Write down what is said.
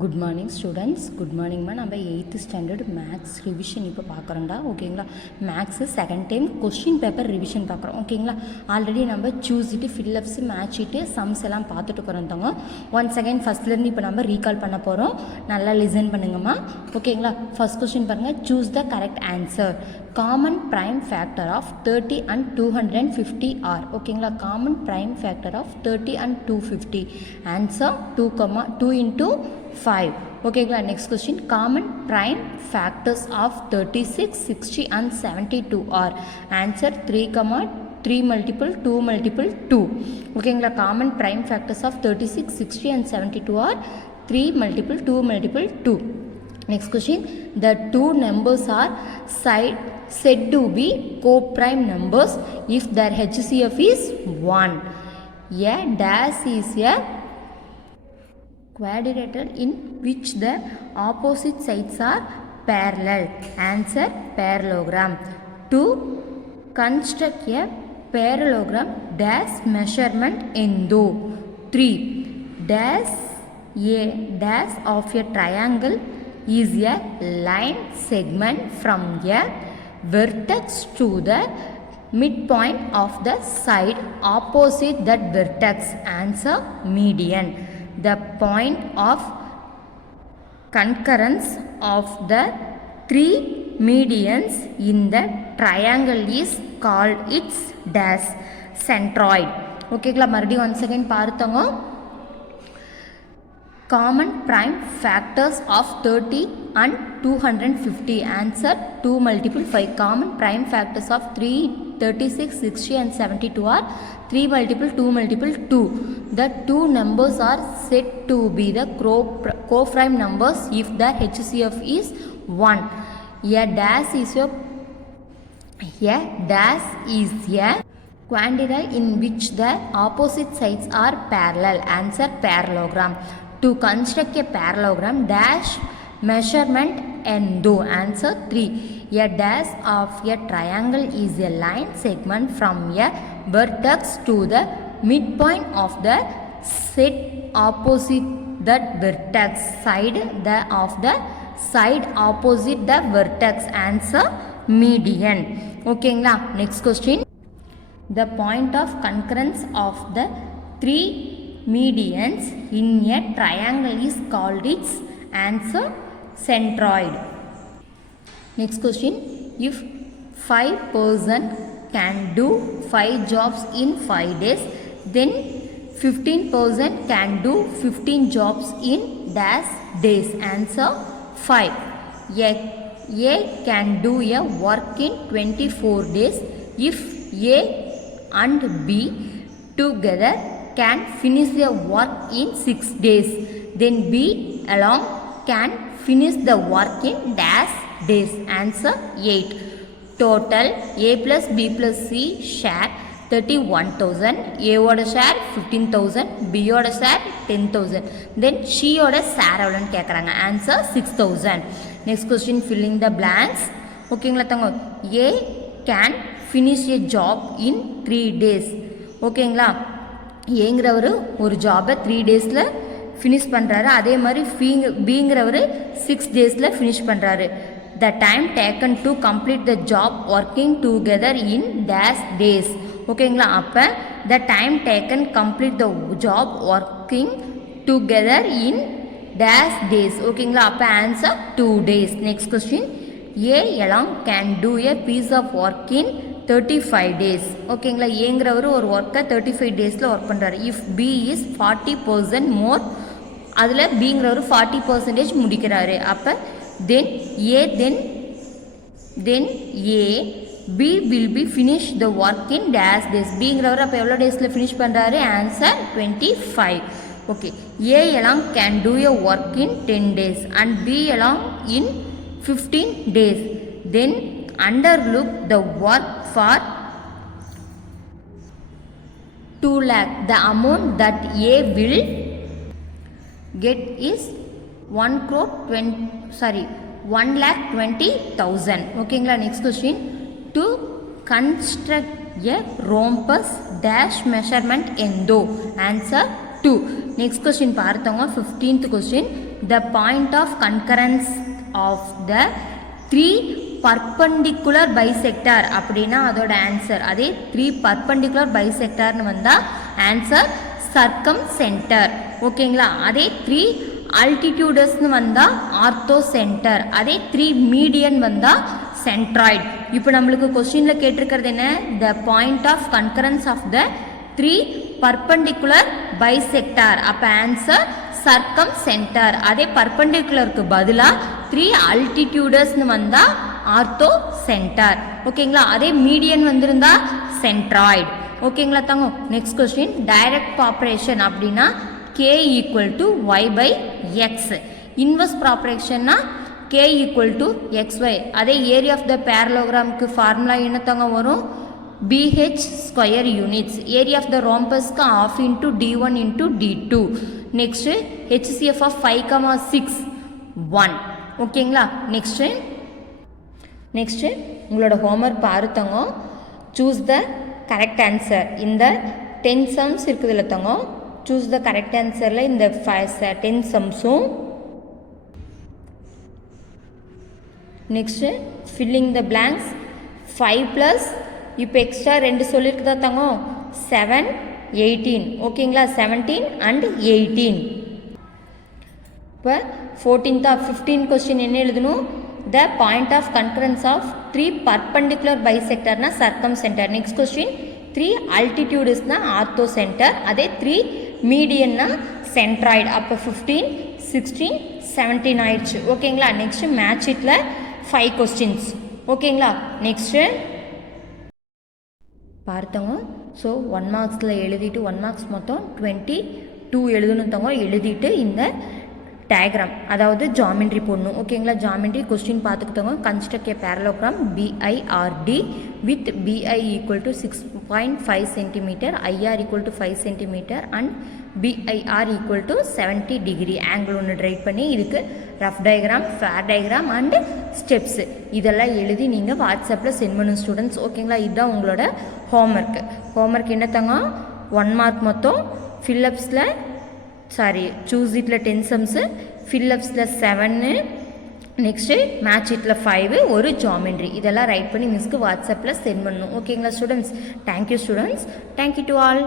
Good morning students. Good மார்னிங்மா. நம்ம 8th standard maths revision இப்போ பார்க்குறோம்டா. ஓகேங்களா? Maths second time question paper revision பார்க்குறோம். ஓகேங்களா? ஆல்ரெடி நம்ம சூஸ் இட்டு ஃபில்லப்ஸு மேட்ச் இட்டு சம்ஸ் எல்லாம் பார்த்துட்டு இருக்கிறோம். ஒன் செகண்ட் ஃபஸ்ட்லேருந்து இப்போ நம்ம ரீகால் பண்ண போகிறோம். நல்லா லிசன் பண்ணுங்கம்மா. ஓகேங்களா? ஃபஸ்ட் கொஸ்டின் பாருங்கள். Choose the correct answer. Common prime factor of 30 and 250 are. ஓகேங்களா? Common prime factor of 30 and 250. Answer 2 into 5. ஓகேங்களா? Next question. Common prime factors of 36, 60 and 72 are. Answer 3 multiple 2 multiple 2. ஓகேங்களா? Common prime factors of 36, 60 and 72 are 3 multiple 2 multiple 2. Next question. The two numbers are said to be co-prime numbers if their HCF is 1. A dash is a quadrilateral in which the opposite sides are parallel. Answer parallelogram. To construct a parallelogram dash measurement endo. 3. Dash a dash of a triangle is a line segment from a vertex to the midpoint of the side opposite that vertex. Answer median. The point of concurrence of the three medians in the triangle is called its dash centroid. ஓகேங்களா? மறுபடியும் one second பார்த்தோங்க. Common prime factors of 30 and 250. Answer 2 multiple 5. Common prime factors of 3, 36, 60 and 72 are 3 multiple 2 multiple 2. The two numbers are said to be the co-prime numbers if the HCF is 1. A dash is a quadrilateral in which the opposite sides are parallel. Answer parallelogram. To construct a parallelogram dash measurement endo. Answer 3. A dash of a triangle is a line segment from a vertex to the midpoint of the set opposite that vertex side of the side opposite the vertex. Answer median. ஓகேங்களா? Next question. The point of concurrence of the three medians in a triangle is called its answer centroid. Next question. If 5 person can do 5 jobs in 5 days, then 15% can do 15 jobs in dash days. Answer 5. A can do a work in 24 days if A and B together can finish the work in 6 days. Then B alone can finish the work in dash days. Answer 8. Total A plus B plus C share 31,000. A oda share 15,000. B oda share 10,000. Then C oda share எவ்வளோன்னு கேட்குறாங்க. Answer 6,000. Next question. Filling the blanks. ஓகேங்களா தங்க? A can finish a job in 3 days. ஓகேங்களா? ஏங்கிறவர் ஒரு ஜாபை 3 டேஸில் finish பண்ணுறாரு. அதே மாதிரி பிங்கிறவர் 6 டேஸில் ஃபினிஷ் பண்ணுறாரு. The time taken to complete the job working together in dash days. ஓகேங்களா? அப்போ the time taken complete the job working together in dash days. ஓகேங்களா? அப்போ answer 2 days. Next question. A along can do a piece of work in 35 days. ஓகேங்களா? ஏங்கிறவர் ஒரு ஒர்க்கை 35 டேஸில் work பண்ணுறாரு. If B is 40% மோர், அதில் பிங்கிறவர் 40% முடிக்கிறாரு. அப்போ then A B will be finish the work in dash days. பிங்கிறவர் அப்போ எவ்வளோ டேஸில் ஃபினிஷ் பண்ணுறாரு? Answer 25. Okay. A along can do a work in 10 days and B along in 15 days. Then underlook the work for 2 lakh. The amount that A will get is 1,20,000. ஓகேங்களா? Next question. To construct a rhombus dash measurement endo. Answer 2. Next question பார்த்தவங்க 15th question the point of concurrence of the 3 perpendicular bisector அப்படின்னா அதோட answer அதே 3 perpendicular பைசெக்டார்னு வந்தால் answer சர்க்கம் centre. ஓகேங்களா, அதே 3 அல்டிடியூடஸ்னு வந்தால் ortho centre, அதே 3 மீடியன் வந்தால் சென்ட்ராய்டு. இப்போ நம்மளுக்கு கொஸ்டினில் கேட்டிருக்கிறது என்ன, the point of concurrence of the 3 perpendicular bisector, அப்போ ஆன்சர் சர்க்கம் சென்டர். அதே பர்பண்டிகுலருக்கு பதிலாக 3 அல்டிடியூடஸ்னு வந்தால் ஆர்த்தோ சென்டர். ஓகேங்களா, அதே மீடியன் வந்திருந்தா சென்ட்ராய்டு. ஓகேங்களா தாங்க. நெக்ஸ்ட் கொஸ்டின் டைரக்ட் ப்ராப்பரேஷன் அப்படின்னா k equal to y by x. Inverse ப்ராப்பரேஷன்னா k ஈக்குவல் டு xy. அதே ஏரியா ஆஃப் த பேரலோகிராமுக்கு ஃபார்முலா என்ன தாங்க வரும், BH square units. Area of the ரோம்பஸ்க்கு ½ into d1 into d2. Next HCF of 5,6 1. ஓகேங்களா, next உங்களோட ஹோம்ஒர்க் பாருத்தங்க. Choose the correct answer. இந்த 10 சம்ஸ் இருக்குதுல்ல தங்க, சூஸ் த கரெக்ட் ஆன்சரில் இந்த 10 சம்ஸும் next filling the blanks 5 plus இப்போ எக்ஸ்ட்ரா 2 சொல்லியிருக்குதா தங்க 7 18. ஓகேங்களா, 17 and 18. இப்போ 15 கொஸ்டின் என்ன எழுதணும், the point of concurrence of 3 perpendicular பைசெக்டர்னா சர்க்கம் சென்டர். நெக்ஸ்ட் கொஸ்டின் 3 அல்டிடியூடுஸ்னா ஆர்த்தோ சென்டர், அதே 3 மீடியன்னா சென்ட்ராய்டு. அப்போ 15 16 17 ஆயிடுச்சு. ஓகேங்களா, நெக்ஸ்ட்டு மேட்ச் ஷீட்டில் 5 கொஸ்டின்ஸ். ஓகேங்களா, நெக்ஸ்ட்டு பார்த்தவங்க. ஸோ 1 மார்க்ஸில் எழுதிட்டு 1 மார்க்ஸ் மொத்தம் 22 எழுதணுத்தவங்க எழுதிட்டு இந்த டயக்ராம் அதாவது ஜாமெண்ட்ரி போடணும். ஓகேங்களா, ஜாமெண்ட்ரி கொஸ்டின் பார்த்துக்கிட்டவங்க construct a parallelogram BIRD with BI equal to 6.5 centimetre, IR equal to 5 centimetre and BIR equal to 70 degree angle ஒன்று ட்ரைட் பண்ணி இதுக்கு rough diagram, fair diagram and steps இதெல்லாம் எழுதி நீங்கள் வாட்ஸ்அப்பில் சென்ட் பண்ணும் ஸ்டூடெண்ட்ஸ். ஓகேங்களா, இதுதான் உங்களோட ஹோம்ஒர்க் என்னத்தாங்க 1 மார்க் மொத்தம் ஃபில்லப்ஸில் சூஸ் இட்டில் 10 சம்ஸு, ஃபில்லப்ஸில் 7, நெக்ஸ்ட்டு மேட்ச் இட்டில் 5, ஒரு ஜாமெண்ட்ரி. இதெல்லாம் ரைட் பண்ணி மிஸ்க்கு வாட்ஸ்அப்பில் சென்ட் பண்ணணும். ஓகேங்களா students, thank you students, thank you to all.